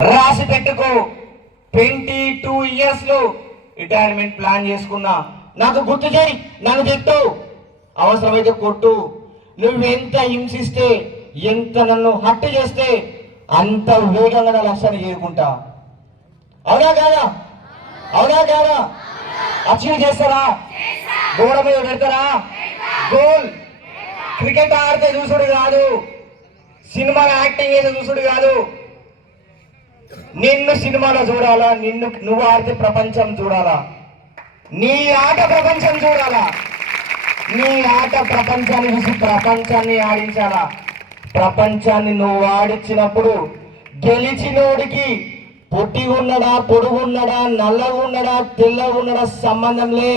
రాసి పెట్టుకో. 22 years లో రిటైర్మెంట్ ప్లాన్ చేసుకున్నా. నాకు గుర్తు చేయి, నన్ను తిట్టు, అవసరమైతే కొట్టు. నువ్వెంత హింసిస్తే, ఎంత నన్ను హత్య చేస్తే అంత వేగంగా నా లక్ష్యాన్ని చేరుకుంటా. అవునా కాదా? అవునా కాదా? అచీవ్ చేస్తారా? గోడ మీద పెడతారా? గోల్. క్రికెట్ ఆడితే చూసుడు కాదు, సినిమాలో యాక్టింగ్ చేసే చూసుడు కాదు. నిన్ను సినిమాలో చూడాలా, నువ్వు ఆడితే ప్రపంచం చూడాలా, నీ ఆట ప్రపంచం చూడాలా, నీ ఆట ప్రపంచాన్ని చూసి ప్రపంచాన్ని ఆడించాలా. ప్రపంచాన్ని నువ్వు ఆడించినప్పుడు గెలిచినోడికి పొట్టి ఉన్నడా, పొడుగున్నడా, నల్లగా ఉన్నడా, తెల్లగా ఉన్నడా సంబంధంలే.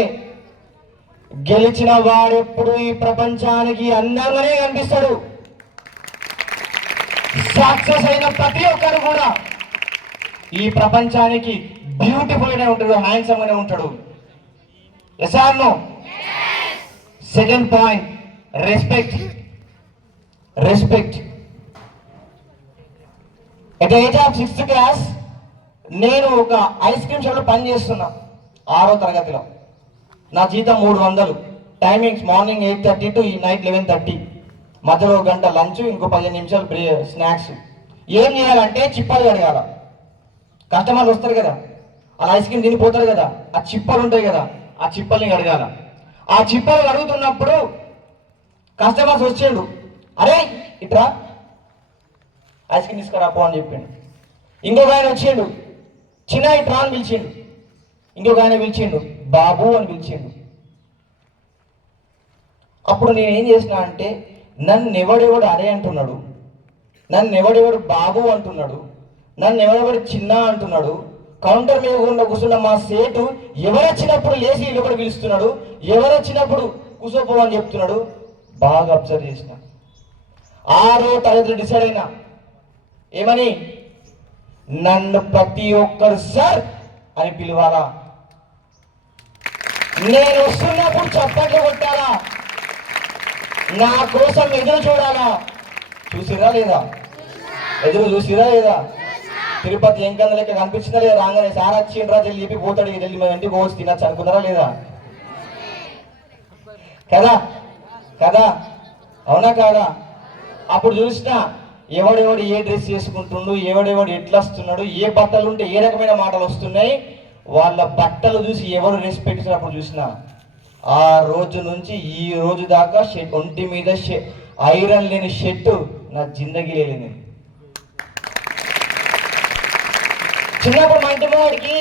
గెలిచిన వాడెప్పుడు ఈ ప్రపంచానికి అందంగానే కనిపిస్తాడు. సక్సెస్ అయిన ప్రతి ఒక్కరు కూడా ఈ ప్రపంచానికి బ్యూటిఫుల్ గానే ఉంటాడు, హ్యాండ్సమ్ గానే ఉంటాడు. Yes or no? Second point, respect. Respect. At the age of 6th class నేను ఒక ఐస్ క్రీమ్ షాప్లో పని చేస్తున్నా. 6వ తరగతిలో నా జీతం 300. Timings morning 8:30 to night 11:30. మధ్యలో 1 గంట లంచ్, ఇంకో 15 నిమిషాలు స్నాక్స్. ఏం చేయాలంటే చిప్పలు కడగాల. కస్టమర్లు వస్తారు కదా, అలా ఐస్ క్రీమ్ తినిపోతారు కదా, ఆ చిప్పలు ఉంటాయి కదా, ఆ చిప్పల్ని కడగాల. ఆ చిప్పలు కడుగుతున్నప్పుడు కస్టమర్స్ వచ్చేడు, అరే ఇట్రా ఐస్ క్రీమ్ తీసుకురాపో అని చెప్పిండు. ఇంకొక ఆయన వచ్చిండు, చిన్న ఇట్రా అని పిలిచిండు. ఇంకొక ఆయన పిలిచిండు, బాబు అని పిలిచిండు. అప్పుడు నేను ఏం చేసిన అంటే, నన్ను ఎవడెవడు అరే అంటున్నాడు, నన్ను ఎవడెవడు బాబు అంటున్నాడు, నన్ను ఎవడెవడు చిన్న అంటున్నాడు, కౌంటర్ మీద ఉన్న కూర్చున్న మా సేటు ఎవరొచ్చినప్పుడు లేచి ఇల్లు పిలుస్తున్నాడు, ఎవరొచ్చినప్పుడు కూర్చోపో అని చెప్తున్నాడు, బాగా అబ్జర్వ్ చేసిన. 6వ తరగతిలో డిసైడ్ అయినా ఏమని, నన్ను ప్రతి ఒక్కరు సార్ అని పిలవాలా, నేను వస్తున్నప్పుడు చప్పట్లు కొట్టాలా, నా కోసం ఎదురు చూడాలా. చూసిరా లేదా? ఎదురు చూసిరా లేదా? తిరుపతి ఎంకంద లెక్క కనిపించిందా లేదా? రాగానే సార్ వచ్చిండ్రా జల్లి చెప్పి పోతాడు, జల్లి మన ఇంటికి పోవచ్చు తినచ్చు అనుకున్నారా లేదా? కదా కదా? అవునా కాదా? అప్పుడు చూసినా ఎవడెవడు ఏ డ్రెస్ చేసుకుంటుండు, ఎవడెవడు ఎట్లా వస్తున్నాడు, ఏ బట్టలు ఉంటే ఏ రకమైన మాటలు వస్తున్నాయి, వాళ్ళ బట్టలు చూసి ఎవరు రెస్పెక్ట్ ఇచ్చినప్పుడు చూసిన. ఆ రోజు నుంచి ఈ రోజు దాకా ఒంటి మీద ఐరన్ లేని షర్టు నా జిందగీ లేని. చిన్నప్పుడు మా ఇంటి వాడికి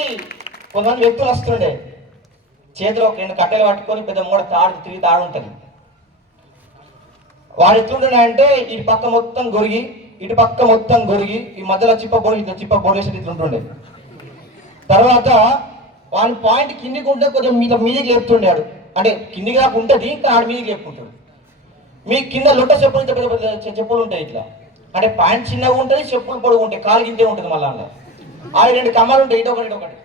కొంతమంది వ్యక్తులు వస్తుండే, చేతిలో 2 కట్టెలు పట్టుకొని పెద్ద మూడ తిరిగి తాడు ఉంటుంది. వాడు ఎట్లుంటున్నా అంటే ఇటు పక్క మొత్తం గొరిగి, ఇటు పక్క మొత్తం గొరిగి, ఈ మధ్యలో చిప్ప బోడేసి ఇట్లుంటుండే. తర్వాత వాడి పాయింట్ కిందికి ఉంటే కొంచెం మీదికి లేపుతుండాడు, అంటే కిందికి దాకా ఉంటుంది కానీ ఆడ మీదికి లేపుకుంటాడు. మీ కింద లొట్ట చెప్పులు ఇంత పెద్ద పెద్ద చెప్పులు ఉంటాయి ఇట్లా, అంటే పాయింట్ చిన్నగా ఉంటుంది, చెప్పులు పొడుగు ఉంటాయి, కాలు కిందే ఉంటుంది. మళ్ళీ అలా ఆడ 2 కమ్మలు ఉంటాయి, ఇటొకటి.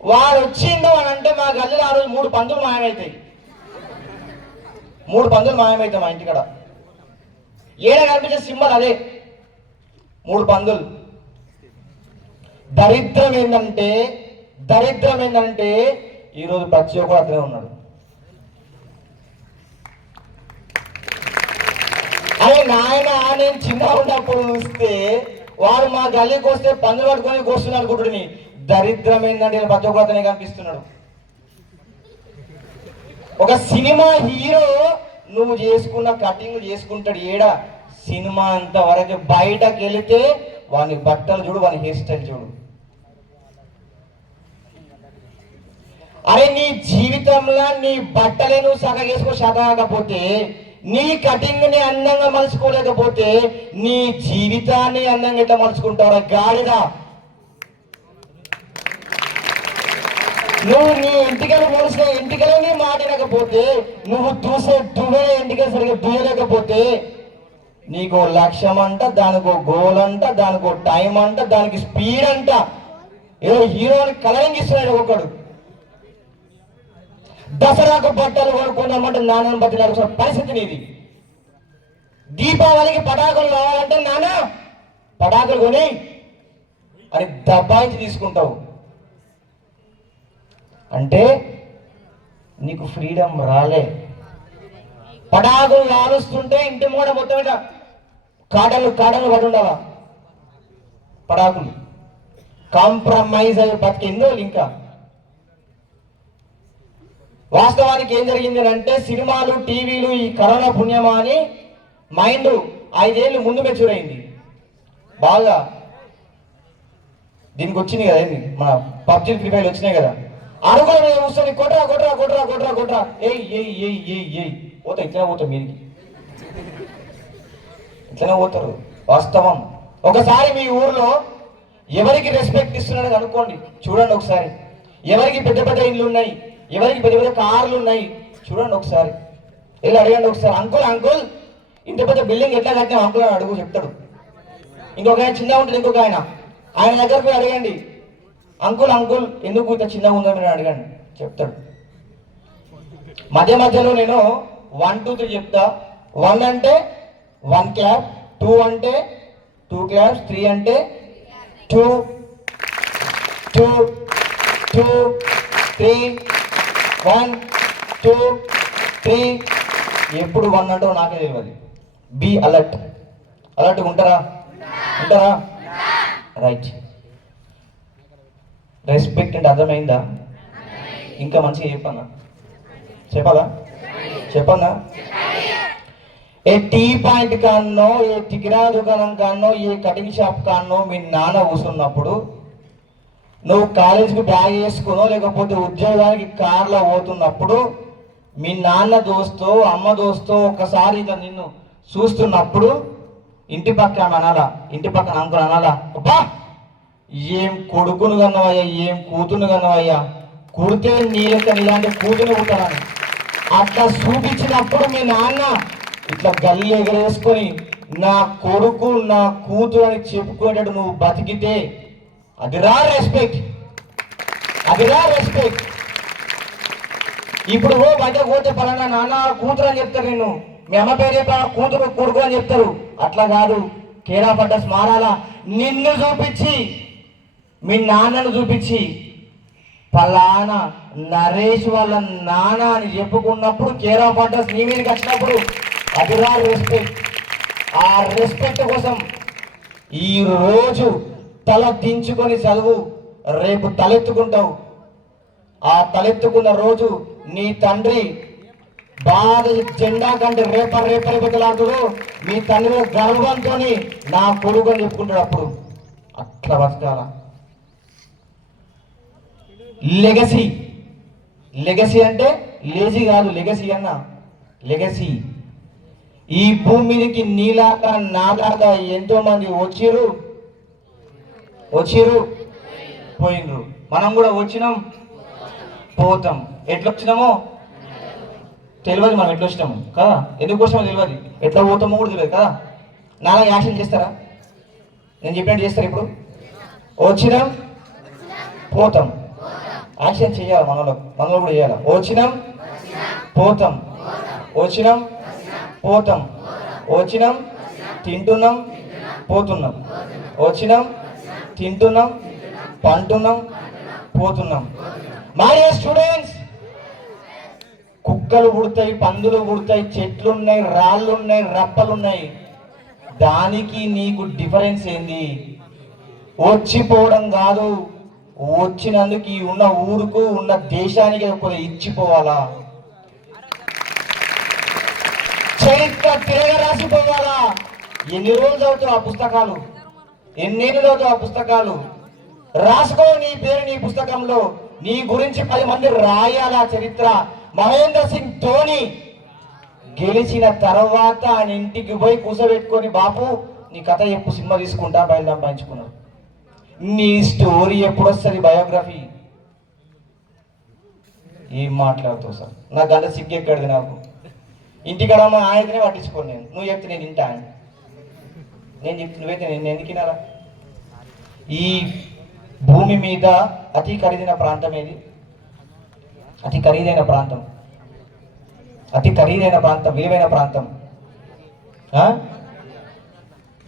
వాడు వచ్చిండు అని అంటే మా గల్లీలో ఆ రోజు 3 పందులు మాయమవుతాయి. 3 పందులు మాయమవుతాయి మా ఇంటికాడ. ఏడ కనిపించే సింబల్ అదే, 3 పందులు. దరిద్రం ఏంటంటే ఈరోజు ప్రతి ఒక్కరు అతనే ఉన్నాడు. అదే నాయన నేను చిన్నగా ఉన్నప్పుడు చూస్తే వాడు మా గల్లీకి వస్తే పందులు పట్టుకొని వస్తున్నాడు అనుకుంటుని. దరిద్రం ఏంటంటే ప్రతి ఒక్కరు అతనే కనిపిస్తున్నాడు. ఒక సినిమా హీరో నువ్వు చేసుకున్న కటింగ్ చేసుకుంటాడు ఏడా, సినిమా అంత వరకు బయటకు వెళితే వాని బట్టలు చూడు, వాని హెయిర్ స్టైల్ చూడు. అరే నీ జీవితంలో నీ బట్టలే నువ్వు సగ చేసుకో కాకపోతే, నీ కటింగ్ ని అందంగా మలుచుకోలేకపోతే నీ జీవితాన్ని అందంగా ఎట్లా మలుచుకుంటావురా గాడిదా? నువ్వు నీ ఇంటికలు మోసిన ఇంటికలని మాట్లాడకపోతే, నువ్వు దూసే దువ్వే ఇంటికలు సరిగ్గా దూయలేకపోతే, నీకో లక్ష్యం అంట, దానికో గోల్ అంట, దానికో టైం అంట, దానికి స్పీడ్ అంట. ఏదో హీరోని కలరింగ్ ఇస్తున్నాడు ఒకడు. దసరాకు బట్టలు కొనుక్కుందామంటే నాన్నని బతిలాడుకున్న పరిస్థితి నీది. దీపావళికి పటాకులు కావాలంటే నాన్న పటాకులు కొని అని దబాయించి తీసుకుంటావు. అంటే నీకు ఫ్రీడమ్ రాలే. పటాకులు కాలుస్తుంటే ఇంటి మూడ మొత్తం ఇట్లా కాటలు కాటలు పడి ఉండాలా. పటాకులు కాంప్రమైజ్ అయ్యి బతికిందో ఇంకా. వాస్తవానికి ఏం జరిగింది అంటే సినిమాలు టీవీలు ఈ కరోనా పుణ్యమా అని మైండ్ 5 ఏళ్ళు ముందు మెచ్యూర్ అయింది. బాగా దీనికి వచ్చింది కదా, ఏంది మన పబ్జీ ఫ్రీ ఫైర్ వచ్చినాయి కదా, అడుగుల మీద కూర్చొని కొట్రా కొట్రా కొట్రా కొట్రా కొట్రా ఏయ్ ఏయ్ ఏయ్ ఏయ్ ఏయ్ పోతా ఇట్లనే పోతాం మీరికి, ఇట్లనే పోతారు. వాస్తవం. ఒకసారి మీ ఊర్లో ఎవరికి రెస్పెక్ట్ ఇస్తున్నాడని అనుకోండి, చూడండి ఒకసారి. ఎవరికి పెద్ద పెద్ద ఇండ్లు ఉన్నాయి, ఎవరికి పెద్ద పెద్ద కార్లు ఉన్నాయి చూడండి ఒకసారి. వెళ్ళి అడగండి ఒకసారి, అంకుల్ అంకుల్ ఇంత పెద్ద బిల్డింగ్ ఎట్లా కట్టినా అంకుల్ అని అడుగు చెప్తాడు. ఇంకొక ఆయన చిన్నగా ఉంటుంది, ఇంకొక ఆయన దగ్గరకు పోయి అడగండి, అంకుల్ అంకుల్ ఎందుకు ఇంత చిన్నగా ఉందో మీరు అడగండి, చెప్తాడు. మధ్య మధ్యలో నేను 1 2 3 చెప్తా. 1 అంటే 1 క్లాప్, 2 అంటే 2 క్లాప్స్, 3 అంటే 2 2 2 3 1 2 3. ఎప్పుడు 1 అంటో నాకే తెలియదు. Be alert. అలర్ట్గా ఉంటారా? ఉంటారా? రైట్. రెస్పెక్ట్ అంటే అర్థమైందా? ఇంకా మంచిగా చెప్పన్నా? చెప్పాలా? చెప్పన్నా? ఏ టీ పాయింట్ కాన్నో, ఏ కిరాణా దుకాణం కాన్నో, ఏ కటింగ్ షాప్ కాన్నో మీ నాన్న కూర్చున్నప్పుడు నువ్వు కాలేజీకి బ్యాగ్ వేసుకునో లేకపోతే ఉద్యోగానికి కార్లో పోతున్నప్పుడు మీ నాన్న దోస్తో అమ్మ దోస్తో ఒక్కసారి ఇక నిన్ను చూస్తున్నప్పుడు ఇంటి పక్కన అనాలా, ఇంటి పక్కన అంకులు అనాలా, అబ్బా ఏం కొడుకును కన్నవయ్యా, ఏం కూతురు కన్నవయ్యా, కుడితే నీ యొక్క ఇలాంటి కూతురు పుట్టాలని అట్లా చూపించినప్పుడు మీ నాన్న ఇట్లా గల్లి ఎగరేసుకొని నా కొడుకు నా కూతురు అని చెప్పుకునేటట్టు నువ్వు బతికితే అదిరా రెస్పెక్ట్, అదిరా రెస్పెక్ట్. ఇప్పుడు బయట పోతే పలానా నాన్న కూతురు అని చెప్తారు, నేను మీ అమ్మ పేరు చెప్పా కూతురు కొడుకు అని చెప్తారు. అట్లా కాదు, కేరా పడ్డస్ మారాలా. నిన్ను చూపించి మీ నాన్నను చూపించి పలానా నరేష్ వాళ్ళ నాన్న అని చెప్పుకున్నప్పుడు కేరా పడ్డస్ నీ మీదకి వచ్చినప్పుడు అదిరా రెస్పెక్ట్. ఆ రెస్పెక్ట్ కోసం ఈ రోజు తల దించుకొని చదువు, రేపు తలెత్తుకుంటావు. ఆ తలెత్తుకున్న రోజు నీ తండ్రి బాధ జెండా కంటే రేపరేపలాడుతూ మీ తండ్రి గర్వంతో నా కొడుకు అని చెప్పుకుంటాడు. అప్పుడు అట్లా బతకాల. లెగసీ. లెగసీ అంటే లేజీ కాదు, లెగసీ అన్న లెగసీ. ఈ భూమి మీదకి నీలాగా నాలాగా ఎంతో మంది వచ్చిరు పోయినరు. మనం కూడా వచ్చినాం పోతాం. ఎట్లా వచ్చినామో తెలియదు, మనం ఎట్లా వచ్చినాము కదా, ఎందుకు వచ్చామో తెలియదు, ఎట్లా పోతామో కూడా తెలియదు కదా. నాలా యాక్షన్ చేస్తారా? నేను చెప్పినట్టు చేస్తారు? ఇప్పుడు వచ్చినాం పోతాం, యాక్షన్ చేయాలి. మనలో కూడా చేయాలి. వచ్చినాం పోతాం, వచ్చినాం పోతాం, వచ్చినాం తింటున్నాం పోతున్నాం, వచ్చినాం తింటున్నాం పంటున్నాం పోతున్నాం. మై స్టూడెంట్స్, కుక్కలు పుడతాయి, పందులు పుడతాయి, చెట్లు ఉన్నాయి, రాళ్ళు ఉన్నాయి, రప్పలు ఉన్నాయి. దానికి నీకు డిఫరెన్స్ ఏంది? వచ్చిపోవడం కాదు, వచ్చినందుకు ఉన్న ఊరుకు ఉన్న దేశానికి కొద్దిగా ఇచ్చిపోవాలా, చరిత్ర తిరగ రాసిపోవాలా. ఎన్ని రోజులు చదువుతావు ఆ పుస్తకాలు, ఎన్నేళ్ళు చదువుతావు ఆ పుస్తకాలు? రాసుకో నీ పేరు నీ పుస్తకంలో, నీ గురించి 10 మంది రాయాలా చరిత్ర. మహేంద్ర సింగ్ ధోని గెలిచిన తర్వాత ఆయన ఇంటికి పోయి కూసబెట్టుకొని, బాపు నీ కథ చెప్పు, సినిమా తీసుకుంటా, బయలుదేరించుకున్నాడు. నీ స్టోరీ ఎప్పుడు వస్తుంది? బయోగ్రఫీ ఏం మాట్లాడుతావు సార్? నాకు అంత సిగ్గెక్కడిది. నాకు ఇంటికాడ ఆయననే పట్టించుకోను నేను. నువ్వు చెప్తే నేను ఇంటా, నేను చెప్తే నువ్వైతే నేను ఎందుకు వినాలా? ఈ భూమి మీద అతి ఖరీదైన ప్రాంతం ఏది? అతి ఖరీదైన ప్రాంతం, అతి ఖరీదైన ప్రాంతం, విలువైన ప్రాంతం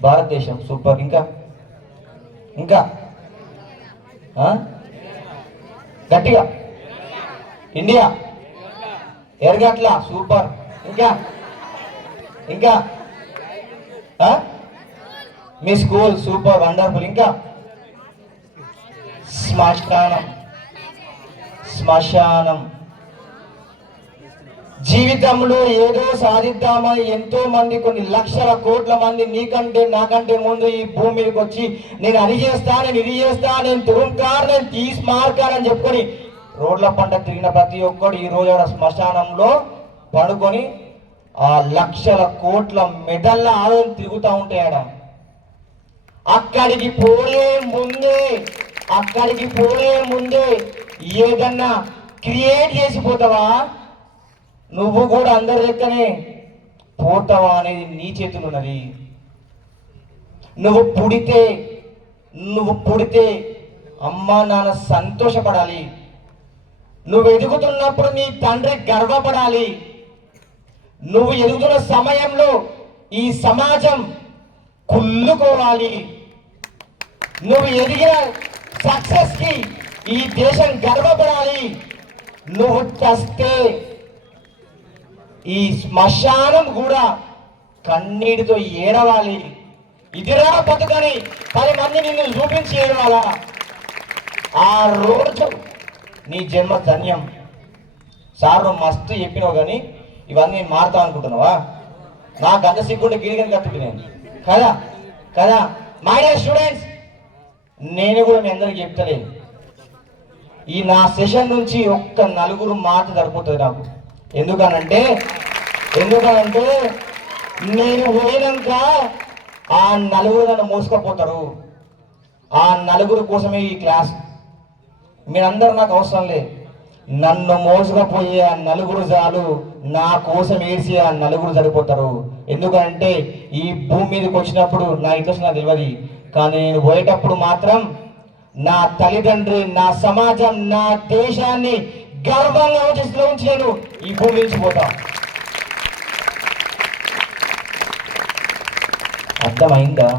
భారతదేశం. సూపర్. ఇంకా ఇంకా గట్టిగా ఇండియా, ఎరగట్ల, సూపర్. ఇంకా ఇంకా మీ స్కూల్, సూపర్, వండర్ఫుల్. ఇంకా శ్మశానం, శ్మశానం. జీవితంలో ఏదో సాధిద్దామని ఎంతో మంది, కొన్ని లక్షల కోట్ల మంది నీకంటే నాకంటే ముందు ఈ భూమి మీదకి వచ్చి నేను అది చేస్తా, నేను ఇది చేస్తా, నేను తురుంకార్, నేను తీసి మార్కాలని చెప్పుకొని రోడ్ల పంట తిరిగిన ప్రతి ఒక్కడు ఈ రోజు శ్మశానంలో పడుకొని ఆ లక్షల కోట్ల మెడల్ల ఆలోచన తిరుగుతూ ఉంటాయాడ. అక్కడికి పోయే ముందే ఏదన్నా క్రియేట్ చేసిపోతావా, నువ్వు కూడా అందరి లెక్కనే పోతావా అనేది నీ చేతులు ఉన్నది. నువ్వు పుడితే అమ్మా నాన్న సంతోషపడాలి. నువ్వు ఎదుగుతున్నప్పుడు నీ తండ్రి గర్వపడాలి. నువ్వు ఎదుగుతున్న సమయంలో ఈ సమాజం కుళ్ళుకోవాలి. నువ్వు ఎదిగిన సక్సెస్ కి ఈ దేశం గర్వపడాలి. నువ్వు చస్తే ఈ శ్మశానం కూడా కన్నీటితో ఏడవాలి. ఇదిరా బతుకని 10 మంది నిన్ను చూపించి ఏడవాలా. ఆ రోజు నీ జన్మ ధన్యం. సార్ నువ్వు మస్తు చెప్పినావు కానీ ఇవన్నీ మారుతావు అనుకుంటున్నావా? నాకు అంత సిగ్గుంటే గిరిగని కట్టుకుంటే నేను కదా మై డియర్ స్టూడెంట్స్, నేను కూడా మీ అందరికి చెప్తలేదు. ఈ నా సెషన్ నుంచి ఒక్క 4 మాట సరిపోతుంది నాకు. ఎందుకనంటే నేను పోయినాక ఆ 4 నన్ను మోసుకపోతారు. ఆ 4 కోసమే ఈ క్లాస్. మీరందరూ నాకు అవసరం లేదు. నన్ను మోసుకపోయే ఆ 4 చాలు. నా కోసం ఏడ్చి ఆ 4 సరిపోతారు. ఎందుకంటే ఈ భూమి మీదకి వచ్చినప్పుడు నా ఇంట్రెస్ట్ నాకు తెలియదు, కానీ నేను పోయేటప్పుడు మాత్రం నా తల్లిదండ్రి, నా సమాజం, నా దేశాన్ని గర్వంగా ఉంచి నేను ఈ భూమి నుంచి పోతా. అర్థమైందా?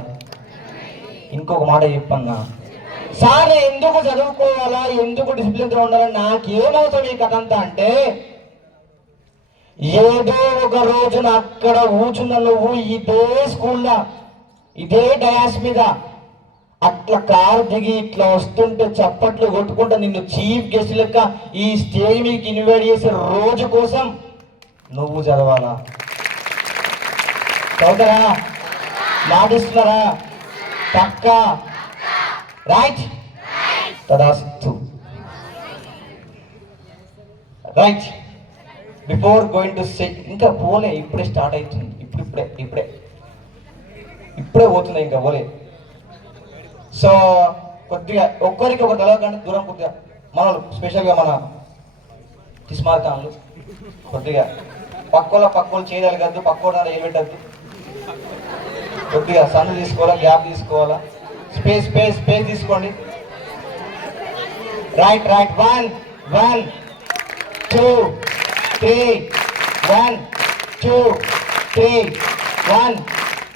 ఇంకొక మాట చెప్పన్నా, సార్ ఎందుకు చదువుకోవాలా, ఎందుకు డిసిప్లిన్తో ఉండాలని నాకేమవుతాడు ఈ కథ అంతా అంటే, ఏదో ఒక రోజున అక్కడ కూర్చున్న నువ్వు ఇదే స్కూల్లో ఇదే డయాస్ మీద అట్లా కారు దిగి ఇట్లా వస్తుంటే చప్పట్లు కొట్టుకుంటా నిన్ను చీఫ్ గెస్ట్ లెక్క ఈ స్టేజ్ మీదకి ఇన్వైట్ చేసే రోజు కోసం నువ్వు చదవాలా? చదువుతారా? మాటిస్తున్నారా? పక్కా? రైట్? తదాస్తు. Right. Before going to say, ఇంకా పోలే, ఇప్పుడే స్టార్ట్ అవుతుంది. ఇప్పుడే పోతుంది, ఇంకా పోలే. సో కొద్దిగా ఒక్కరికి ఒక తెలవకండి, దూరం కొద్దిగా మనలు, స్పెషల్గా మన తిస్మార్కాన్లు కొద్దిగా పక్కోళ్ళు చేయగలగద్దు, పక్కోళ్ళ ఏమిటద్దు. కొద్దిగా సన్ను తీసుకోవాలా, గ్యాప్ తీసుకోవాలా, స్పేస్ తీసుకోండి. రైట్ 1 2 3 1 2 3 1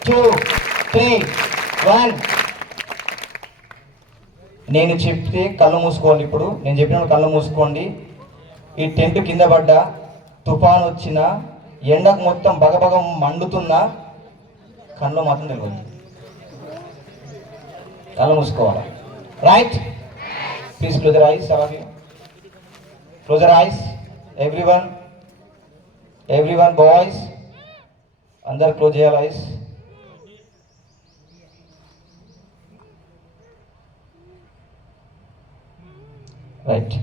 2 3 1. నేను చెప్తే కళ్ళు మూసుకోండి. ఇప్పుడు నేను చెప్పినప్పుడు కళ్ళు మూసుకోండి. ఈ టెంట్ కింద పడ్డా, తుఫాన్ వచ్చినా, ఎండకు మొత్తం బగబగ మండుతున్నా కళ్ళు మాత్రం తెలియదు. కళ్ళు మూసుకోవాలి. Right? Please close your eyes. All of you close your eyes. Everyone boys అందరు క్లోజ్ చేయాలి ఐస్. రైట్.